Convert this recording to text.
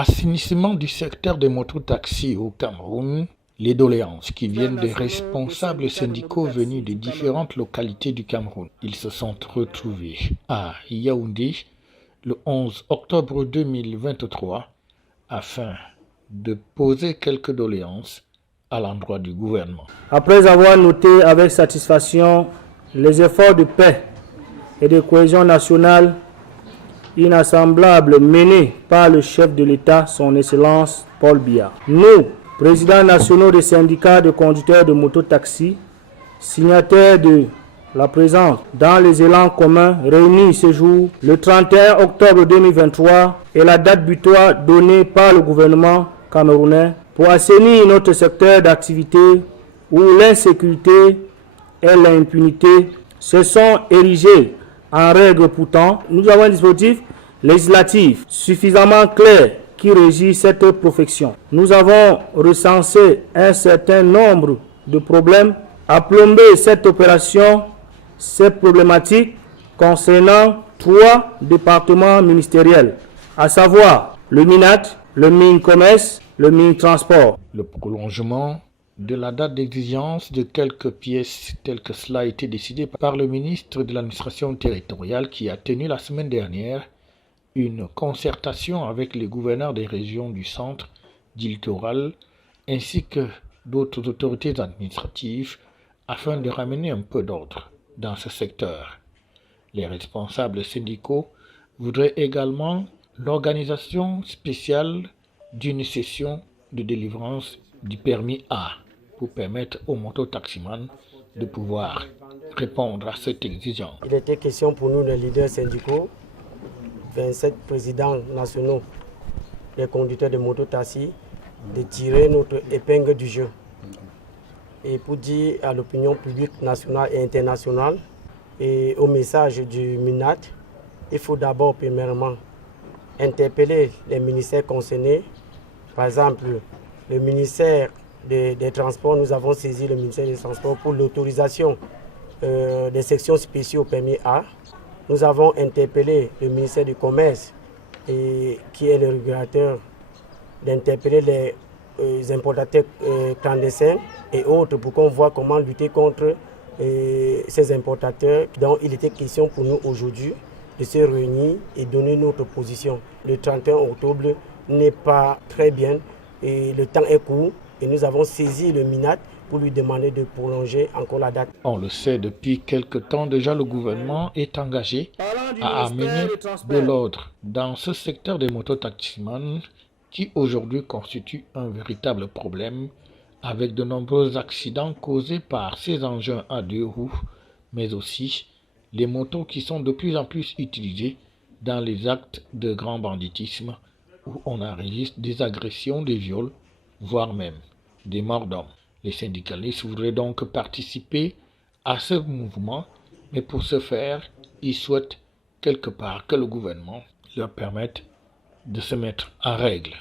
Assainissement du secteur des mototaxis au Cameroun, les doléances qui viennent des responsables syndicaux venus de différentes localités du Cameroun. Ils se sont retrouvés à Yaoundé le 11 octobre 2023 afin de poser quelques doléances à l'endroit du gouvernement. Après avoir noté avec satisfaction les efforts de paix et de cohésion nationale inassemblables menés par le chef de l'État, son Excellence Paul Biya, nous, présidents nationaux des syndicats de conducteurs de mototaxi, signataires de la présence dans les élans communs réunis ce jour, le 31 octobre 2023, est la date butoir donnée par le gouvernement camerounais pour assainir notre secteur d'activité où l'insécurité et l'impunité se sont érigées en règle. Pourtant, nous avons un dispositif législatif suffisamment clair qui régit cette profession. Nous avons recensé un certain nombre de problèmes. À plomber cette opération, ces problématiques concernant 3 départements ministériels, à savoir le MINAT, le MIN-Commerce, le MIN-Transport. Le prolongement de la date d'exigence de quelques pièces tel que cela a été décidé par le ministre de l'administration territoriale qui a tenu la semaine dernière une concertation avec les gouverneurs des régions du centre, du littoral, ainsi que d'autres autorités administratives afin de ramener un peu d'ordre dans ce secteur. Les responsables syndicaux voudraient également l'organisation spéciale d'une session de délivrance du permis A pour permettre aux mototaximans de pouvoir répondre à cette exigence. Il était question pour nous, les leaders syndicaux, 27 présidents nationaux des conducteurs de mototaxi, de tirer notre épingle du jeu. Et pour dire à l'opinion publique nationale et internationale et au message du MINAT, il faut d'abord, premièrement, interpeller les ministères concernés. Par exemple, le ministère des Transports, nous avons saisi le ministère des Transports pour l'autorisation des sections spéciaux au permis A. Nous avons interpellé le ministère du Commerce, qui est le régulateur, d'interpeller les importateurs clandestins et autres pour qu'on voit comment lutter contre ces importateurs. Donc il était question pour nous aujourd'hui de se réunir et donner notre position. Le 31 octobre n'est pas très bien et le temps est court et nous avons saisi le MINAT pour lui demander de prolonger encore la date. On le sait, depuis quelque temps déjà, le gouvernement est engagé à amener de l'ordre dans ce secteur des mototaximans qui aujourd'hui constitue un véritable problème avec de nombreux accidents causés par ces engins à 2 roues, mais aussi les motos qui sont de plus en plus utilisées dans les actes de grand banditisme où on enregistre des agressions, des viols, voire même des morts d'hommes. Les syndicalistes voudraient donc participer à ce mouvement, mais pour ce faire, ils souhaitent quelque part que le gouvernement leur permette de se mettre en règle.